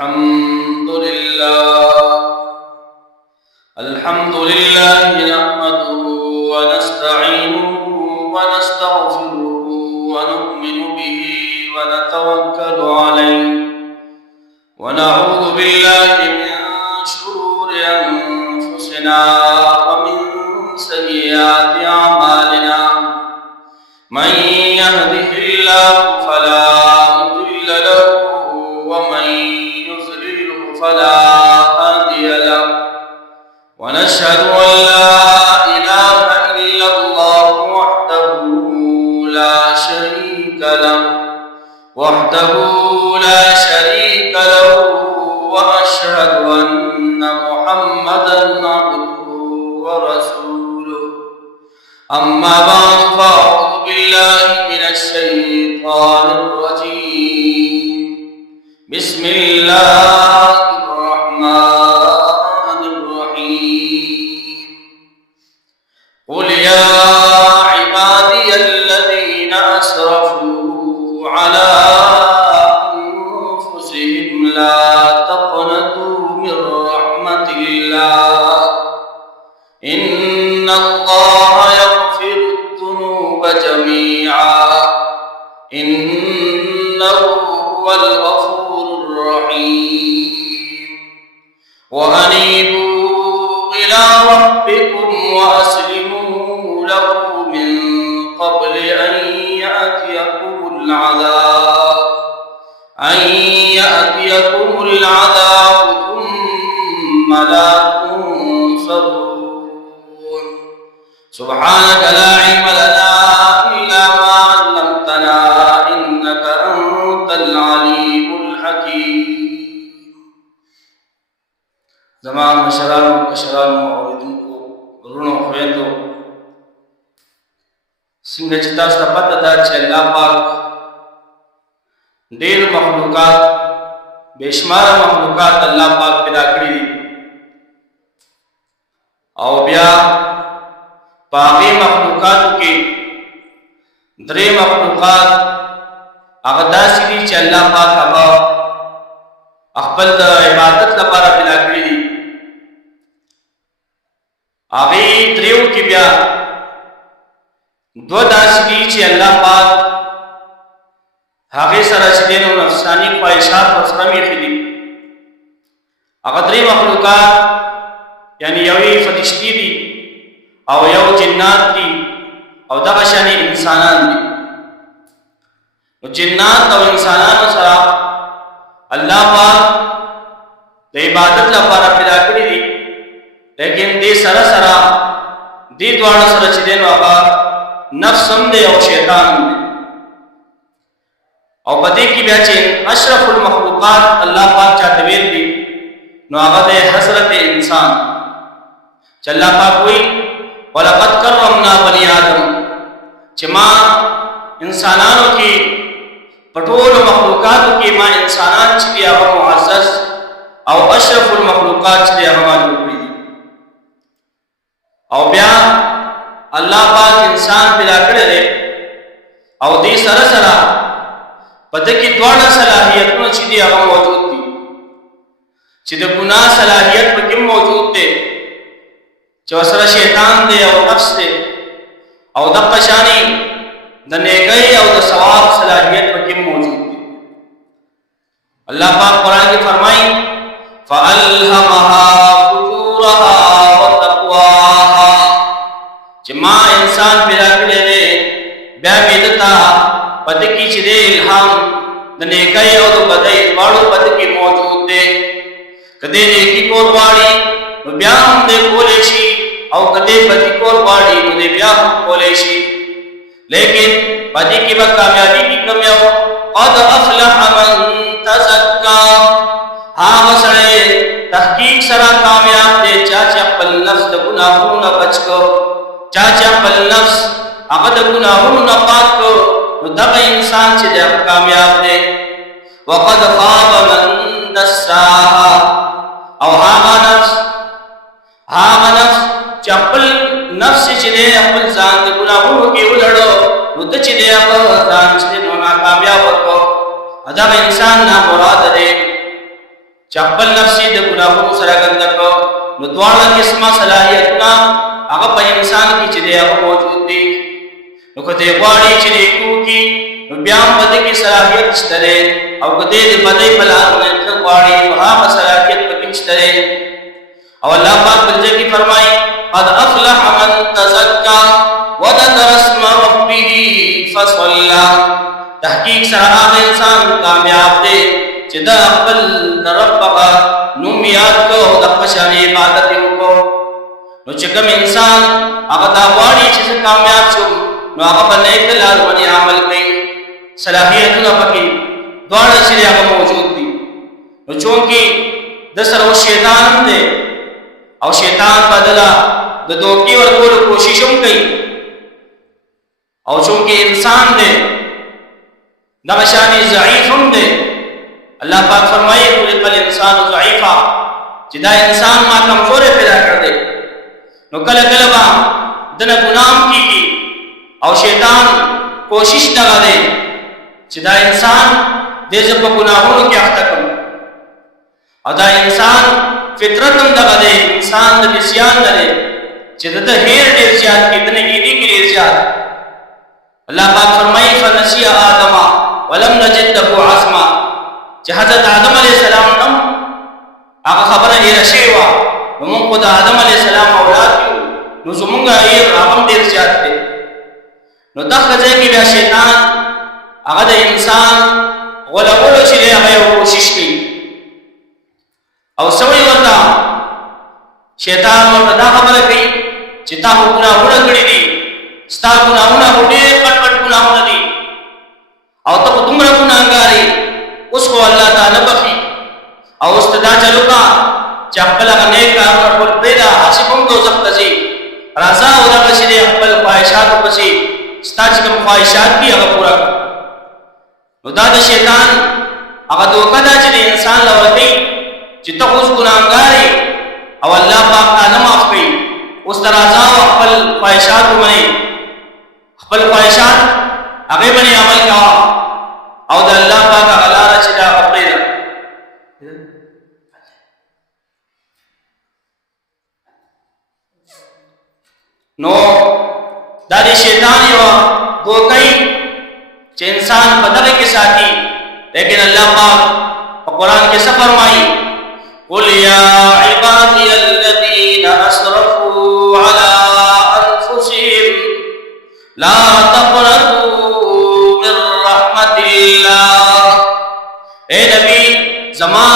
الحمد لله نحمده ونستعينه ونستغفره ونؤمن به ونتوكل عليه ونعوذ بالله من شرور أنفسنا ومن سيئات أعمالنا من يهده الله فلا مضل له ومن يضلله فلا هادي له ونشهد أن لا إله إلا الله وحده لا شريك له وأشهد أن محمدا عبده ورسوله أما بعد فأعوذ بالله من الشيطان الرجيم بسم الله الرحمن الرحيم قل يا عبادي الذين أسرفوا على أنفسهم لا تقنطوا من رحمة الله إن الله يغفر الذنوب جميعا إنه هو الغفور الرحيم وأنيبوا إلى ربكم وأسلموا له من قبل أن يأتيكم العذاب ثم لا تنصرون سبحانك لا علم لنا إلا ما علمتنا إنك أنت العليم الحكيم زمان مشرانو کشرانو اوریدونکو ورونو خویندو څنګه چې تاسو ته پته ده چې الله پاک ډېر مخلوقات بېشماره مخلوقات الله پاک پیدا کړي دي او بیا په هغې مخلوقاتو کې درې مخلوقات هغه داسې دي چې الله پاک هغه خپل د عبادت لپاره پیدا کړي دي هغې دریو کې بیا دو داسې دي چې الله پاک هغې سره چې دی نو نفساني خواهشات ورسره میخي دي هغه درې مخلوقات یعنی یوې فرشتې دي او یو جنات دي او دغه شانې انسانان دي نو جنات او انسانانو سره الله پاک د عبادت لپاره پیدا کړي دي لیکن دې سره سره دې دواړو سره چې دی نو هغه نفس هم دی او شیطان هم دی او پدې کې بیا چې اشرف المخلوقات الله پاک چاته ویل دي نو هغه د حضرت انسان چې الله پاک وایي ولقد کرمنا بني آدم چې ما انسانانو کې په ټولو مخلوقاتو کې ما انسانان چې دي هغه معزز او اشرف المخلوقات چې دي هغه ما جوړ کړي دي او بیا الله پاک انسان پیدا کړی دی او دې سره سره پدې کې دواړه صلاحیتونه چې دي هغه موجود دي چې د ګناه صلاحیت پکې موجود دی چې سره شیطان دی او نفس دی او د قشانی د نیکۍ او د ثواب صلاحیت پکې موجود دی الله پاک قرآن کې فرمایي فألهمها فجورها وتقواها چې ما انسان پیدا کړی دی بیا مې دته پدې کې چې الهام د نیکۍ او د بدۍ دواړو پدې کې موجود دی کدی نیکی کول غواړي نو بیا هم دې کولی شي او کدی بدۍ کول غواړي نو دې بیا هم کولی شي لیکن پدې کې به کامیابی کې کم یو قد افلح من تزکا هغه سړی تحقیق سره کامیاب دی چې خپل نفس د ګناهونو نه بچ کو چې خپل نفس هغه د ګناهونو نه پاک کو نو دغه انسان چې دی کامیاب دی وقد خاب من دساها او هغه نفس چې خپل نفس چې دی خپل ځان د ګناهونو کې ولړو نو ته چې دی هغه ځان چې نو ناکامیاب وکړو دا انسان نه مراد دی چپل نفسی د گناہوں سره ګنده کو نو دواړه قسمه صلاحیتونه هغه په انسان کې چې دی هغه موجود دي. نو کته غواړي چې نیکو کې نو بیا هم بده کې صلاحیت شته او کته دې بده په لار باندې غواړي نو هغه صلاحیت پکې شته. او الله پاک بل ځای کې فرمایي قد افلح من تزکا وذكر اسم ربه فصلى. تحقیق سره هغه انسان کامیاب دی چې دا خپل رب هغه نوم یاد کو او د خپل عبادت وکړو. نو چې کوم انسان هغه دا غواړي چې کامیاب شي نو هغه په نیک لار باندې عمل کوي. صلاحیتونه پکې دواړه چې هغه موجود دي. نو چونکی د سره شیطان هم دی او شیطان بدلا د دوکي ورکول کوشش هم کوي او چونکی انسان دی دغه شان ضعیف هم دی. اللہ پاک فرمائے خلق الانسان ضعیفا چې دا انسان ما کمزور پیدا کړ دے. نو کله کله با دنه ګنام کیږي او شیطان کوشش دغه دی چې دا انسان دې په ګناهونو کې اخته کړي. او دا انسان فطرت هم دغه دی، انسان د نسیان لري چې د هیر ډیر زیات کتنے کې دي ډیر زیات. اللہ پاک فرمائے فنسی آدم ولم نجد له عزما چې حضرت آدم علیہ السلام نم هغه خبره یې راشي وا نو موږ د آدم علیہ السلام اولاد یو نو زمونږه یې هغه ډیر زیات دی. نو دغه ځای کې بیا شیطان هغه د انسان غلبولو چې هغه کوشش کوي او سوي ورته شیطان ورته دا خبره کوي چې تا ګناهونه کړی دي، ستا ګناهونه ډېر پټ پټ ګناهونه دي او ته په دومره ګناهګارې اس کو اللہ تعالی بخی او استدا چلو کا چپل غنے کا پر پیدا حسبم تو زختزی رضا او د بشری خپل خواہشات پسی ستاج کوم خواہشات دی هغه پورا. نو دا د شیطان هغه دوکه دا چې انسان لورتي چې ته اوس ګناهګاری او الله پاک تعالی معاف کړي اوس رضا او خپل خواہشات باندې خپل خواہشات هغه باندې عمل کا او د الله پاک غلاره چې دا خپل نو دا دی شیطان یو دوکای چې انسان بدل کې ساتي. لیکن اللہ پاک قرآن کے سفر فرمائی قل یا عبادی الذین اسرفوا علی انفسهم لا تقنطوا من رحمت اللہ. اے نبی زماں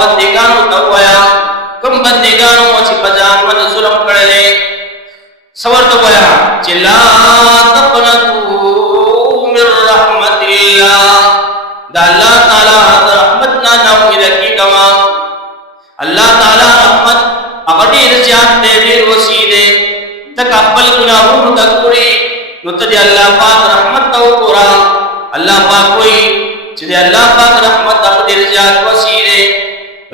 بندگانو توایا کم بندگانو چې پجان من ظلم کړل سور توایا چې لا تقنطوا من رحمت اللہ دا اللہ تعالی رحمت نا امید کی کما. اللہ تعالی رحمت اغدی رضیات دے دیر وسیدے تک اقبل گناہوں تکوری نو تجھے اللہ پاک رحمت تو قرآن اللہ پاک کوئی چلے اللہ پاک رحمت اغدی رضیات وسیدے.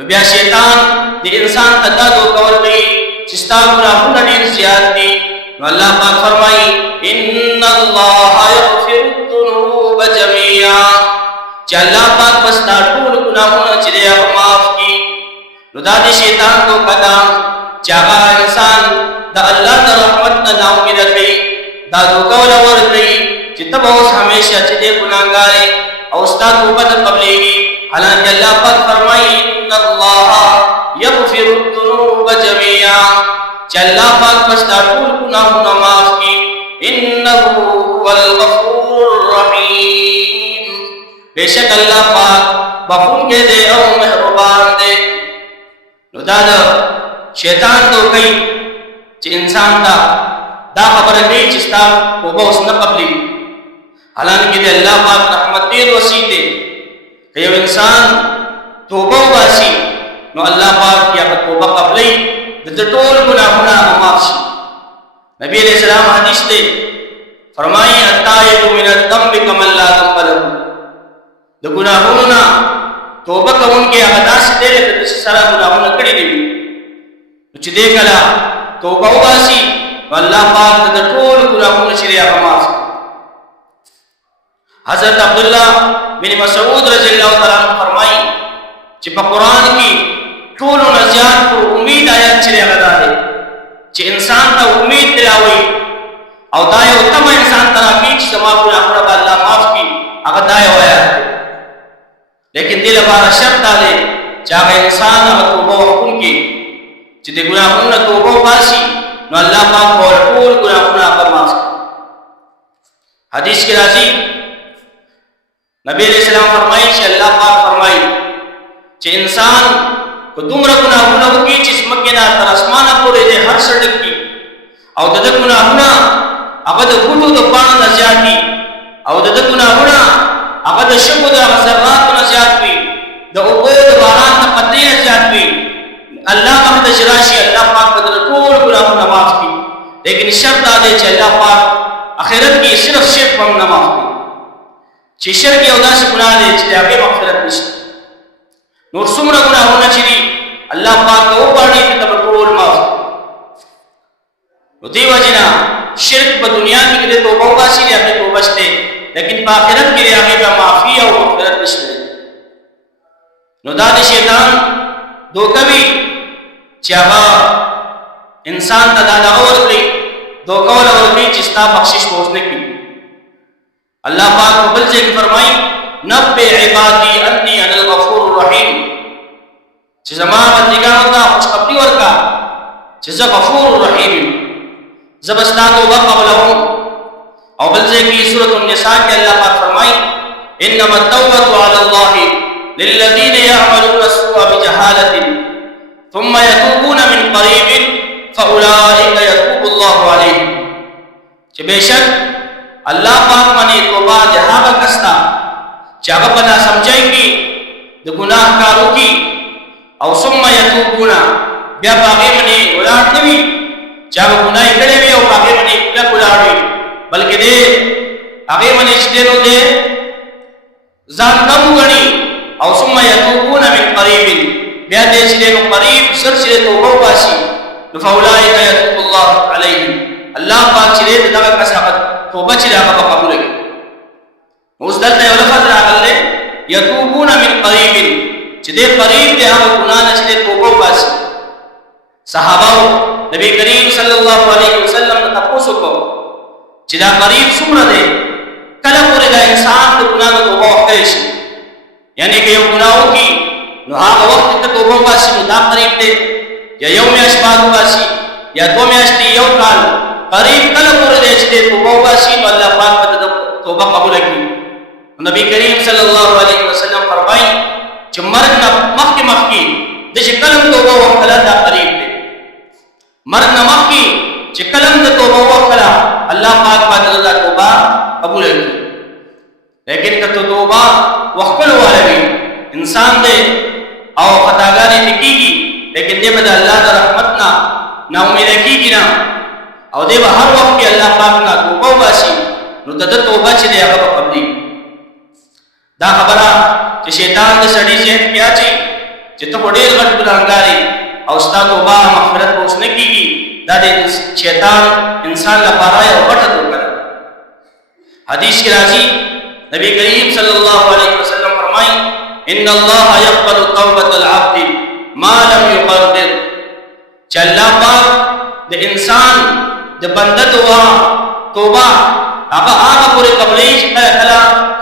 بیا شیطان دی انسان تدا دو کول گئی چستا گناہوں دیر زیاد دی. نو اللہ پاک فرمائی ان اللہ یغفر الذنوب جميعا چې اللہ پاک بستا ټول ګناهونه چې دی هغه معاف کړي. نو دا د شیطان تو پتا چې هغه انسان د الله د رحمت نه نا امید کوي دا دوکه ولور کوي چې ته به اوس همیشه چې دی ګناهګار او ستا توبه نه قبلېږي. حالانکه الله پاک فرمایي ان الله یغفر الذنوب جميعا چې الله پاک بستا ټول ګناهونه معاف کړي. انه هو الغفور الرحیم بے شک اللہ پاک بخون کے دے او مہربان دے. نو دا شیطان تو کئی چی انسان دا خبر کئی چستا توبہ اس نہ قبلی. حالانکہ دے اللہ پاک رحمت دیر وسیع دے کہ یہ انسان توبہ باسی نو اللہ پاک کیا توبہ قبلی دے ٹول گناہونا معاف شي. نبی علیہ السلام حدیث دے فرمائی التائب من الذنب کمن لا ذنب له. د ګناهونو نه توبه کوونکی هغه داسې دی لکه چې سره ګناهونه کړي دي. چې دې کله توبه وباسي نو الله پاک د ټول ګناهونو چې هغه معاف. حضرت عبداللہ بن مسعود رضی اللہ تعالیٰ عنہ فرمائی چې په قرآن کې ټولو نه زیات پر امید آیات چې هغه دا دی چې انسان ته امید دلاوي او دا یو تمه انسان ته راکړي چې زما ګناهونه به الله معاف کړي، هغه دا یو آیات دی. لیکن دې لپاره شرط دا دی چې هغه انسان هغه توبه وکړي چې د ګناهونو نه توبه وباسي، نو الله پاک به ټول ګناهونه هغه معاف کړي. حدیث کې راځي نبی علیہ السلام فرمایي چې الله پاک فرمایي چې انسان کو دومره ګناهونه وکړي چې ځمکې نه تر اسمانه پورې د هر څه ډک کړي او د ده ګناهونه هغه د بوټو د پاڼو نه زیات وي او د ده ګناهونه هغه د شګو د هغه ذراتو نه زیات وي، د اوبو د باران د قطرې نه زیات وي. الله مخته چې راشي الله پاک به د ټول ګناهونه معاف کړي. لیکن شرط دا دی چې الله پاک آخرت کې صرف شرک هم نه معاف کړي، چې شرک یو داسې ګناه دی چې د هغې مغفرت نشته. نور څومره ګناهونه چې دي الله پاک ته وغواړي ته به ټول معاف کړي. نو دې وجې نه شرک په دنیا کې که د توبه وباسي د هغې توبه شته، لیکن په آخرت کې د هغې به معافي او مغفرت نشته. نو دا د شیطان دوکه وي چې هغه انسان ته دا دغه ورکړي، دوکه وله ورکړي چې ستا بخشش به اوس نه کړي. اللہ پاک کو بل سے فرمائی نبئ عبادی انی انا الغفور الرحیم، چې زما بندگانو ته خوشخبری ورکا چې زه غفور الرحیم زه به ستا توبه قبلوم. او بل ځای کې سورۃ النساء کې الله پاک فرمائی انما التوبة علی اللہ للذین یعملون السوء بجہالة ثم یتوبون من قریب فاولئک یتوب اللہ علیہم، چې بےشک اللہ پاک منی توبہ د هغه کس ته چې هغه په ناسمجۍ کې د ګناه کار وکړي او ثم یتوبون بیا په هغې باندې ولاړ نه وي چې هغه ګناه یې کړې وي او په هغې باندې کلک ولاړ وي، بلکې دی هغې باندې چې دی نو دی ځان کم وګڼي او ثم یتوبون من قریب بیا دی چې دی نو قریب ژر چې دی توبه وباسي نو فاولئک یتوب الله علیهم، الله پاک چې دی دغه کس هغه توبه چې هغه به قبوله کړي. اوس دلته یو لفظ راغلی یتوبون من قریب چې دی قریب دی هغه ګناه نه چې دی توبه وباسي. صحابهو نبی کریم صلی الله علیه وسلم نه تپوس وکړو چې دا قریب څومره دی، کله پورې دا انسان د ګناه نه توبه وکړی شي، یعنی که یو ګناه وکړي نو هغه وخت ته توبه وباسي نو دا قریب دی، یا یو میاشت بعد وباسي یا 2 میاشتې یو کال، قریب کله پورې دی چې دی توبه وباسي نو الله پاک به د توبه قبوله کړي. نبی کریم صلی الله علیه وسلم فرمایي چې مرګ نه مخکې د چې کله توبه وکړه دا قریب دی، مرګ نه مخکې چې کله د توبه وکړه الله پاک به د توبه قبوله کړي. لیکن که توبه وکړو والی انسان دی او خطاګانې پې کېږي، لیکن دی به د الله د رحمت نه نا امیده کېږي نه او دی به هر وخت کې الله پاک نه توبه وباسي نو د ده توبه چې دی هغه به قبلېږي. دا خبره چې شیطان د سړي ذهن کې اچي چې ته خو ډېر غټ ګناهګار یې او ستا توبه مغفرت به اوس نه کېږي، دا د شیطان انسان لپاره یو غټه دوکه ده. حدیث کې راځي نبی کریم صلی الله علیه وسلم فرمایي ان الله یقبل توبة العبد ما لم یقرر، چې الله پاک د انسان د بنده توبه هغه هغه پورې قبلوي چې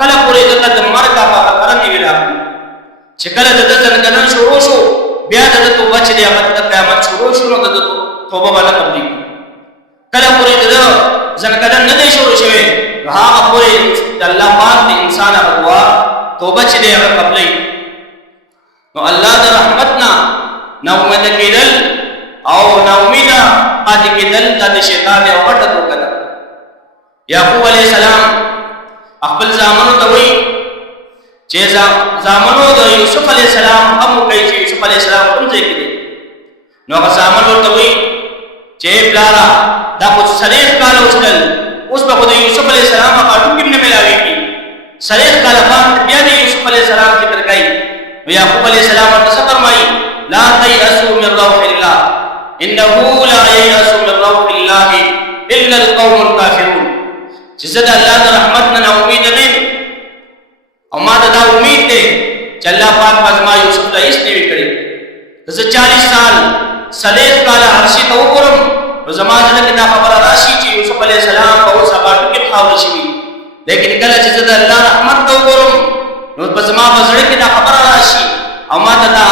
کله پورې دته د مرګ هغه خطره نه وي راغلې، چې کله د ده ځنکدن شروع شو بیا د ده توبه چې دی هغه د قیامت شروع شو نو د ده توبه به نه قبلېږي. کله پورې د ده ځنکدن نه دی شروع شوی نو هغه پورې د الله پاک د انسان هغه دعا توبه چې دی هغه قبلوي. نو الله د رحمت نه نا امیده کېدل او نا امیده پاتې کېدل دا د شیطان یو غټه دوکه ده. یعقوب علیہ السلام خپل زامنو ته وایي چې زامنو د یوسف علیہ السلام هم وکړئ چې یوسف علیہ السلام کوم ځای کې دی، نو هغه زامن ورته وایي چې پلاره دا خو 40 کاله وشول، اوس به خو د یوسف علیہ السلام هغه هډوکي نه میلاوېږي، 40 کاله بعد بیا د یوسف علیہ السلام ذکر کوي. نو یعقوب علیہ السلام ورته څه فرمایي لا تیأسوا من روح الله انه لا ییأس من روح الله الا القوم الکافرون، چې زه د الله د رحمت نه امید نه یم او ما ته دا امید دی چې الله پاک پزما یوسف ته هیڅ نه وی کړی. زه 40 سال صلیح کاله عرشی ته وګورم نو زما زړه کې دا خبره راشي چې یوسف علیه السلام په اوس هغه کې خاور شي. لیکن کله چې زه د الله رحمت ته وګورم نو په زما زړه کې دا خبره راشي او ما ته دا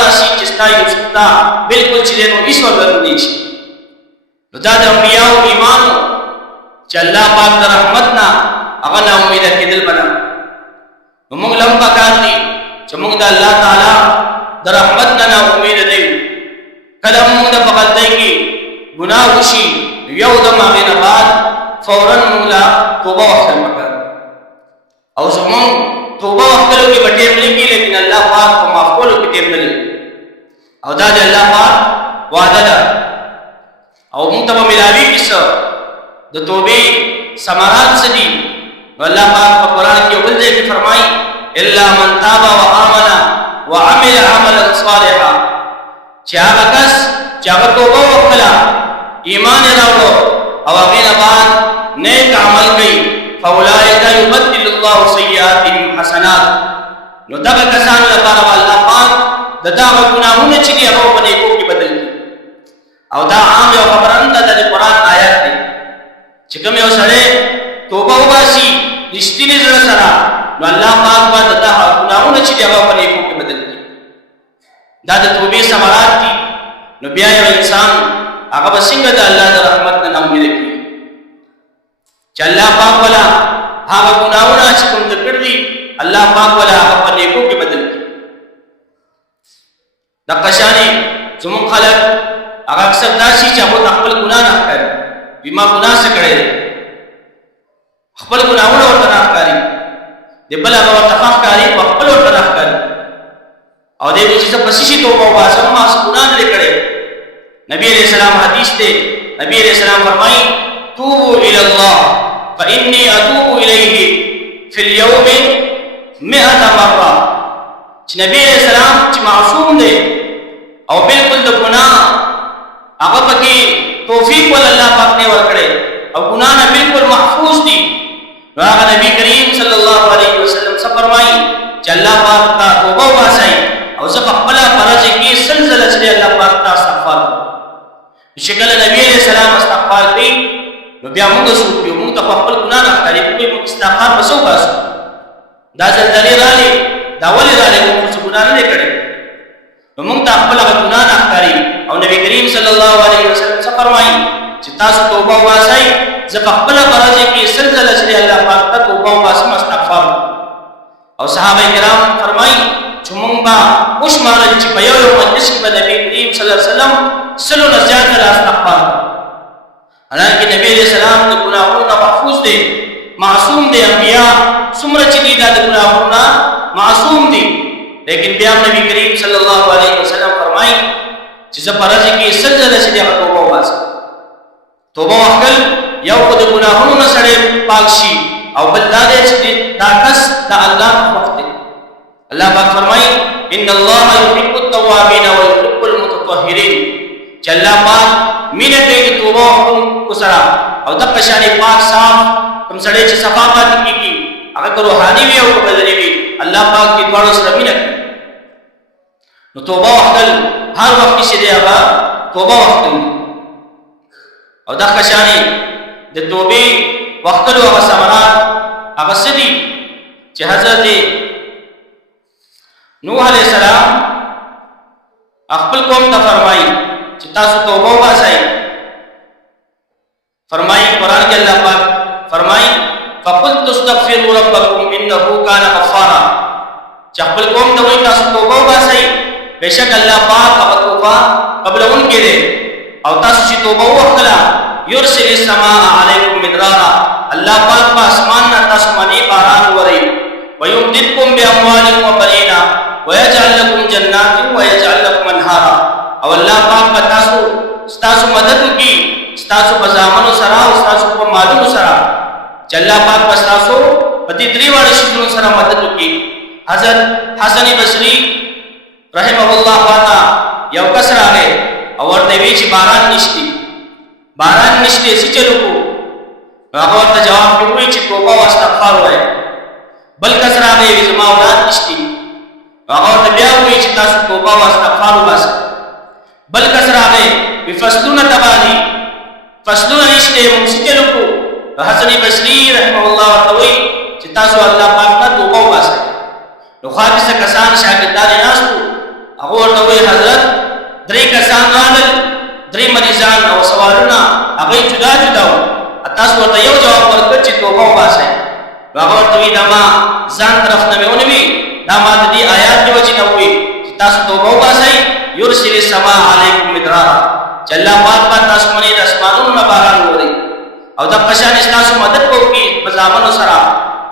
راشي چې ستا یوسف ته بالکل چې نو هیڅ ورته نشي. نو دا د انبیاء ایمان چې الله پاک د رحمت نه هغه نه امید کېدل بنا. نو موږ لم پکار دي چې موږ د الله تعالی د رحمت نه امید دی. کله موږ د غلطۍ کې ګناه وشي یو د ماغه نه بعد فوراً موږ لا توبه وکړو او زمون توبه وکړو کې بټې ملي لیکن الله پاک په معاف کولو کې ټیم نه او دا د الله پاک وعده ده او موږ ته ملاوي کیسه د توبې ثمرات څه دي. الله پاک په قران کې یو بل ځای کې فرمایي الا من تاب وآمن وعمل عملا صالحا چې هغه کس چې هغه توبه وکړه ایمان راوړو او هغه نه بعد نیک عمل کوي فاولئک یبدل الله سیئاتهم حسنات. نو دا کسان لپاره الله پاک دغه ګناهونه چې دی هغه په نیکو کې بدل کړي. او دا عام یو خبرنده د قرآن آیات دی چې کوم یو سړی توبه وباسي رښتینی زړه سره نو الله پاک به دغه ګناهونه چې دی هغه په نیکو کې بدل کړي. دا د توبې ثمرات دي. نو بیا یو انسان هغه به څنګه د الله د رحمت نه امید کړي چې الله پاک ولا هغه ګناهونه چې کوم ذکر دي الله پاک ولا هغه په نیکو کې بدل کړي. د قشانی زمون خلک هغه اکثر داسي چې هغه خپل ګناه نه کوي بما ګناه څه کړي خپل ګناهونه ورته نه کوي د بل هغه ورته ښکاري په خپل ورته نه کوي او دې چې په شي توبه واسه ما ګناه نه کړي. نبی علیہ السلام حدیث دے نبی علیہ السلام فرمائی توبوا الی اللہ فانی اتوب الیہ فی اليوم 100 مرہ. چې نبی علیہ السلام چې معصوم دے او بالکل د گناہ هغه پکې توفیق ول الله پاک نے ورکړي او گناہ نه بالکل محفوظ دي. هغه نبی کریم صلی الله علیه وسلم څه فرمایي چې الله پاک ته توبه واسي او زه خپل فرض کې سلسله چې الله پاک ته استغفار شکل نبی علیہ السلام استغفار کوي نو بیا موږ سوچو موږ ته خپل ګناه نه کوي موږ استغفار وسو باسو دا زلزلې راځي دا ولې راځي موږ څه ګناه نه کړی نو موږ ته خپل ګناه نه کوي او نبی کریم صلی الله علیه وسلم څه فرمایي چې تاسو توبه واسئ زه خپل فرض کې سلسله چې الله پاک ته توبه واسم استغفار او صحابه کرام فرمایي چې موږ با وشمارل چې په یو مجلس کې نبی کریم صلی الله علیه وسلم سلو نزیات الاستغفار. حالانکہ نبی علیہ السلام د گناہونو محفوظ دي معصوم دي انبیاء څومره چې دي د گناہونو معصوم دي لیکن بیا نبی کریم صلی الله علیه وسلم فرمایي چې زه فرض کې سجده چې توبه واسه توبه وکړ یو خو د گناہونو نه سره پاک شي او بل دا چې دا کس د الله وخت دی. الله پاک فرمایي ان الله يحب التوابين ويحب المتطهرين چې الله پاک مینه کوي توبه کو سره او د قشانی پاک صاحب کوم سړی چې صفا پاتې کیږي هغه روحاني وي او بدني وي الله پاک دې ټول سره مینه کوي. نو توبه وکړ هر وخت چې دی هغه توبه وکړ او د قشانی د توبې وکړو هغه ثمرات هغه سدي چې حضرت نوح علیہ السلام خپل قوم ته فرمایي چې تاسو توبه وباسئ. فرمایي قرآن کې الله پاک فرمایي فقلت استغفروا ربکم انه کان غفارا چې خپل قوم ته وایي تاسو توبه وباسئ بشک الله پاک هغه توبه قبلون کې دی او تاسو چې توبه وکړه یرسل السماء علیکم مدرارا الله پاک په اسمان نه تاسو باندې باران ووري ويمددكم باموال وبنين ويجعل لكم جنات ويجعل لكم انهارا او الله پاک تاسو ستاسو مدد کی ستاسو بزامنو سره او ستاسو په مالونو سره چې الله پاک تاسو په دې دریواړو شکلونو سره مدد کی. حضرت حسن بصری رحمه الله تعالی یو کس راغی او ورته وی چې باران نشته څه چلو کو هغه ورته جواب کوي چې توبه او استغفار وایي. بل کس راغی زما اولاد نشته هغه ته بیا وایي چې تاسو توبه او استغفار وباسئ. بل کس راغی وی فصلونه تباه دي، فصلونه نشته، موږ څه چلو کو؟ حسن بصري رحمه الله ورته وایي چې تاسو الله پاک نه توبه وباسئ. نو خامسه کسان شاګردان ناستو، هغه ورته وایي حضرت درې کسان راغلل، درې مریضان او سوالونه هغه جدا جدا وو، تاسو ورته یو جواب ورکړ چې توبه وباسئ. هغه ورته وایي دا ما ځان طرف نه مې ونوي، دا ما د دې آیات د وجې نه وایي چې تاسو توبه وباسئ. یرسل السماء علیکم مدرارا، چې الله پاک به تاسو باندې د اسمانونو نه باران ووري او دغه شان تاسو مدد وکړي په ځامنو سره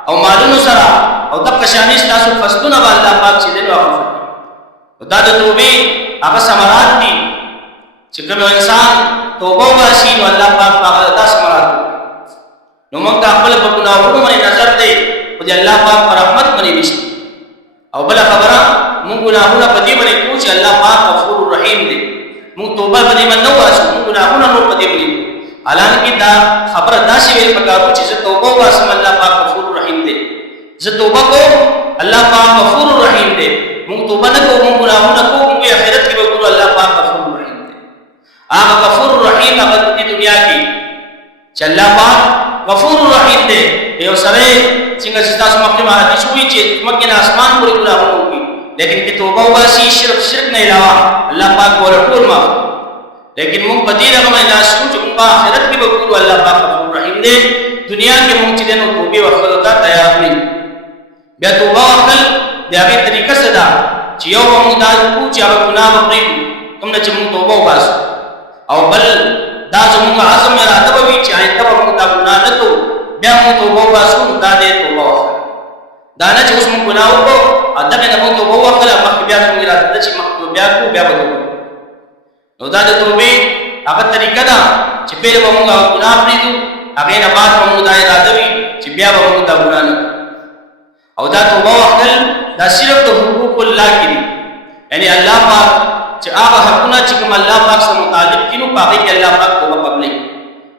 او مالونو سره، او دغه شان تاسو فصلونه به الله پاک چې دی نو هغه دا د توبې هغه ثمرات دي چې کوم انسان توبه وباسي نو الله پاک هغه دا ثمرات کوي. نو موږ خپل په ګناهونو باندې نظر دی او د الله پاک پر رحمت باندې نشته. او بل خبره موږ ګناهونه په دې باندې کوو چې الله پاک غفور رحیم دی، موږ توبه په دې باندې نه واسو، موږ ګناهونه نو په دې باندې. حالانکه دا خبره داسې ویل پکارو چې زه توبه واسم الله پاک غفور رحیم دی، زه توبه کوم الله پاک غفور رحیم دی. موږ توبه نه کوو، موږ ګناهونه کوو، موږ آخرت کې به کوو الله پاک غفور رحیم دی. هغه غفور رحیم هغه د دنیا کې چې الله پاک غفور رحیم دی. یو سره څنګه چې تاسو مخکې حدیث وایي چې مکه نه اسمان پورې ګناهونه وکړي، لیکن کې توبه وباسي شرک نه علاوه الله پاک ورته ټول معاف. لیکن موږ په دې رقم نه شو چې موږ آخرت کې به کوو الله پاک غفور رحیم دی. دنیا کې موږ چې نو توبه وکړو ته تیار نه. بیا توبه وکړل د هغه طریقه څه ده چې یو موږ دا کوو چې هغه ګناه وکړي کوم نه چې موږ توبه وباسو، او بل دا زموږ عزم اراده به وي چې آینده به موږ دا ګناه نه کوو، بیا موږ توبه وباسو. دا دې توبه وکړه، دا نه چې اوس موږ ګناه وکړو ادب نه موږ توبه وکړه مخکې بیا موږ اراده چې موږ بیا کوو بیا به توبه. نو دا د توبې هغه طریقه ده چې پهله به موږ ګناه پرېږدو، هغې نه بعد به موږ دا اراده وي چې بیا به موږ دا ګناه نه کوو. او دا توبه وکړل دا صرف د حقوق الله کې دي، یعنی الله پاک چې هغه حقونه چې کوم الله پاک سره متعلق دي نو په هغې کې الله پاک توبه قبلوي.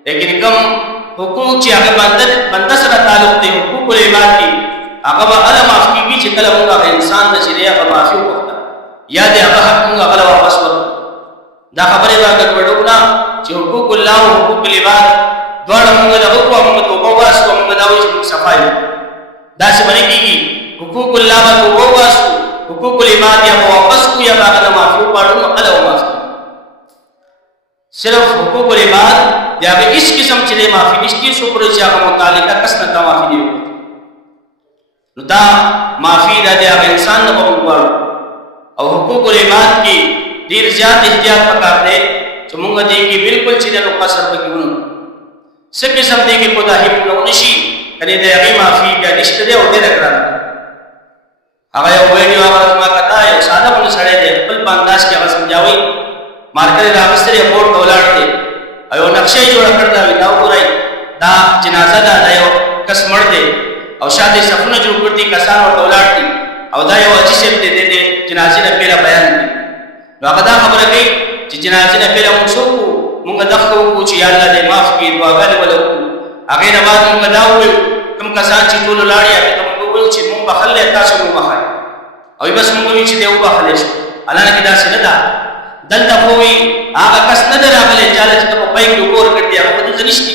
لیکن کوم حقوق چې هغه بنده سره تعلق دی حقوق العباد دي هغه به هله معاف کېږي چې کله موږ هغه انسان نه چې دی هغه معافي وغوښته یا د هغه حق موږ هغه واپس ورکړو. دا خبرې به ګډوډو نه چې حقوق الله او حقوق العباد دواړه موږ دغه وکړو، موږ توبه وباسو، موږ دا وایو چې موږ صفا یو. داسې به نه کېږي. حقوق الله به توبه وباسو، حقوق العباد یا به واپس کړو یا به هغه نه معافي وغواړو نو هله به معاف کړو. صرف حقوق العباد د هغې هېڅ قسم چې دی معافي نشته څو پورې چې هغه متعلقه کس نه ته معافي نه وي. نو دا معافي دا د هغه انسان نه به موږ غواړو. او حقوق العباد کې ډېر زیات احتیاط پکار دی چې موږ دې کې بالکل چې دی نو قصر پکې ونه کړو، څه قسم دې کې کوتاهي پوره ونه شي، کنې د هغې معافي بیا نشته دی او ډېره ګرانه ده. هغه یو ویډیو هغه زما کته یو ساده غوندې سړی دی، خپل په انداز کې هغه سمجھاوي. مارکر یې راغوستی دی، کور ته ولاړ دی او یو نقشه یې جوړه کړې ده، وایي دا وګورئ دا جنازه ده، دا یو کس مړ دی او شاته یې صفونه جوړ کړي دي، کسان ورته ولاړ دي او دا یو حاجي صاحب دی، د جنازې نه پهله بیان دی. نو هغه دا خبره کوي چې جنازې نه پهله موږ څه وکړو، موږ دغه وکړو چې یا الله دې معاف کړي، دعاګانې به وکړو. هغې نه بعد موږ دا وویل کوم کسان چې ټول ولاړ یې هغې ته موږ وویل چې موږ بخښل دی تاسو مو وبخئ، او بس موږ وایو چې دی وبخلی شو. حالانکې داسې نه ده. دلته خو وایي هغه کس نه دی راغلی چاله چې ته په پای کې اوبه ورکړې دي هغه په دلته نشته،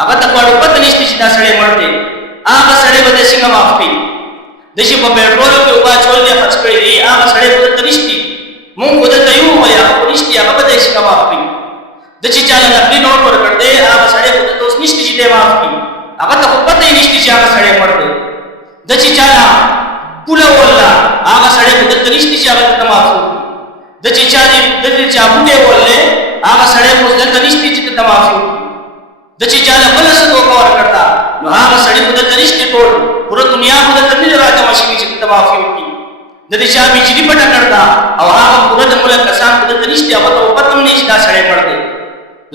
هغه ته خو پته نشته چې دا سړی مړ دی. هغه سړی به دې څنګه معاف کړي؟ داسې په پېټرولو کې اوبه اچول دی خرڅ کړي دي، هغه سړی خو دلته نشته، موږ خو دلته یو وایي هغه خو نشته، هغه به دې څنګه معاف کړي؟ د چې چاله نقلي نوټ ورکړ دی هغه سړی خو دلته اوس نشته چې دی معاف کړي، هغه ته خو پته یې نشته چې هغه سړی مړ دی. د چې چاله پوله وله هغه سړی خو دلته نشته چې هغه ته معاف کړي. د چې چا دلته چاپوټې ولې هغه سړی خو دلته نشته چې ته معاف کړي. د چې چاله بله څه دوکه ورکړه نو هغه سړی خو دلته نشته، ټول پوره دنیا خو دلته نه راجمع شوي چې ته معافي وکړي. د دې چا بجلي پټه کړه او هغه پوره د ملک کسان خو دلته نشته، هغه ته پته هم نه چې دا سړی مړ دی.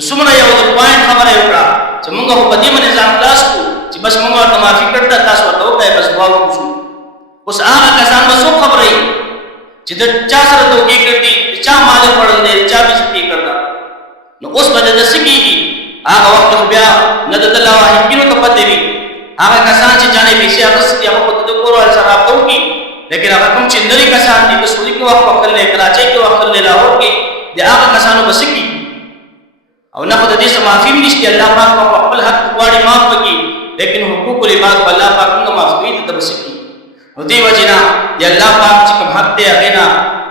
څومره یو د پوینټ خبره یې وکړه چې موږ خو په دې باندې ځان خلاص کړو چې بس موږ ورته معافي کړه، تاسو ورته وکړئ بس دعا وکړو. اوس هغه کسان به څوک خبروي چې د چا سره دوکې کړي، د چا مال خوړل دی، د چا بېزتي کړه. نو اوس به د څه کېږي؟ هغه وخت خو بیا نه د الله واحدینو ته پته وي. هغه کسان چې چانې پیسې اخیستې هغه په د کور والو سره رابطه وکړي، لیکن هغه کوم چې لري کسان دي په سعودي کې وخت وکړل کراچۍ کې وخت وکړل لاهور کې د هغه کسانو بس کی او نه خدای دې سم معافي نشته الله پاک په خپل حق غواړي معاف وکړي لیکن حقوق العباد الله پاک موږ معاف کوي ته بس کی نو دی وجنا دی الله پاک چې کوم حق دی هغه نه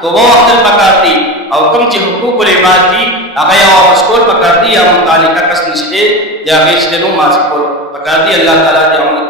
توبه وکړل پکار دي او کوم چې حقوق العباد دي هغه یو مسکول پکار دي یا متعلقه کس نشته یا هغه چې نو معاف کول پکار دي الله تعالی دې